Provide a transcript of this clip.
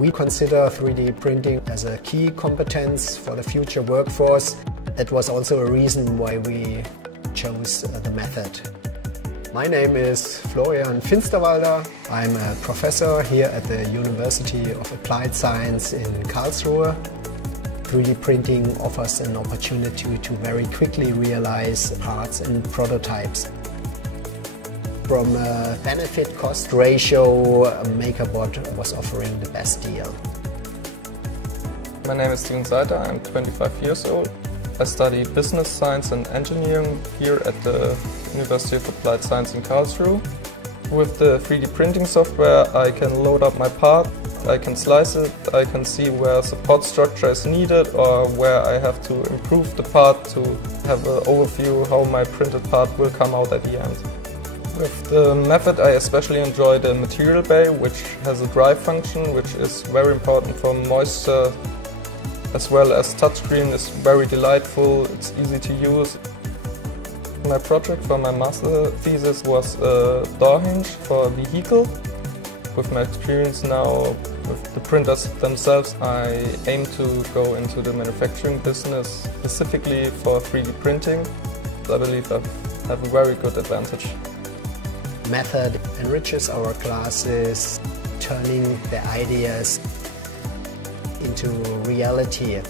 We consider 3D printing as a key competence for the future workforce. That was also a reason why we chose the method. My name is Florian Finsterwalder. I'm a professor here at the University of Applied Science in Karlsruhe. 3D printing offers an opportunity to very quickly realize parts and prototypes. From a benefit-cost ratio, MakerBot was offering the best deal. My name is Steven Seiter, I'm 25 years old. I study business science and engineering here at the University of Applied Science in Karlsruhe. With the 3D printing software I can load up my part, I can slice it, I can see where support structure is needed or where I have to improve the part to have an overview how my printed part will come out at the end. With the method I especially enjoy the material bay, which has a dry function, which is very important for moisture, as well as touchscreen is very delightful, it's easy to use. My project for my master thesis was a door hinge for a vehicle. With my experience now with the printers themselves, I aim to go into the manufacturing business specifically for 3D printing. I believe I have a very good advantage. Method enriches our classes, turning the ideas into reality.